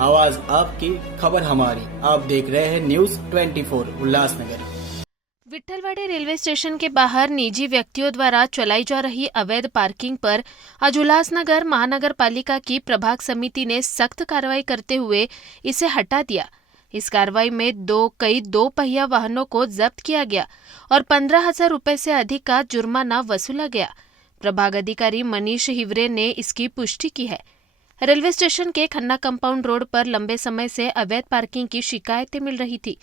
आवाज आपकी, खबर हमारी। आप देख रहे हैं news 24 Ulhasnagar. Vitthalwadi railway station के बाहर निजी व्यक्तियों द्वारा चलाई जा रही अवैध पार्किंग पर आज उल्लासनगर महानगर पालिका की प्रभाग समिति ने सख्त कार्रवाई करते हुए इसे हटा दिया। इस कार्रवाई में कई दो पहिया वाहनों को जब्त किया गया और 15,000 रुपए से अधिक का जुर्माना वसूला गया। प्रभाग अधिकारी मनीष हिवरे ने इसकी पुष्टि की है। रेलवे स्टेशन के खन्ना कंपाउंड रोड पर लंबे समय से अवैध पार्किंग की शिकायतें मिल रही थी।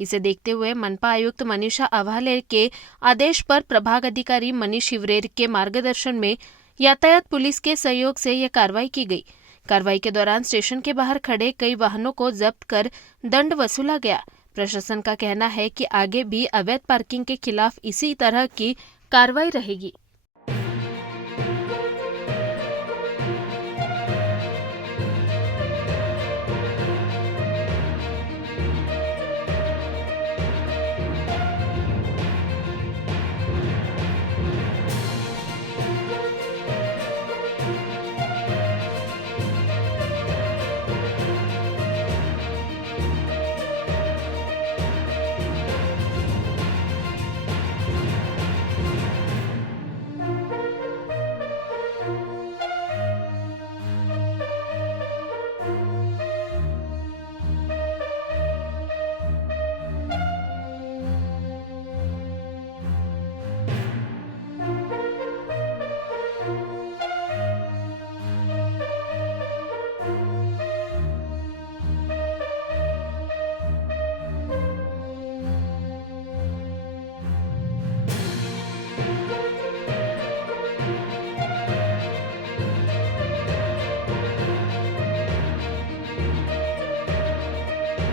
इसे देखते हुए मनपा आयुक्त मनीषा अवाले के आदेश पर प्रभाग अधिकारी मनीष हिवरे के मार्गदर्शन में यातायात पुलिस के सहयोग से यह कार्रवाई की गई। कार्रवाई के दौरान स्टेशन के बाहर खड़े कई वाहनों को जब्त कर दंड वसूला गया। प्रशासन का कहना है कि आगे भी अवैध पार्किंग के खिलाफ इसी तरह की कार्रवाई रहेगी।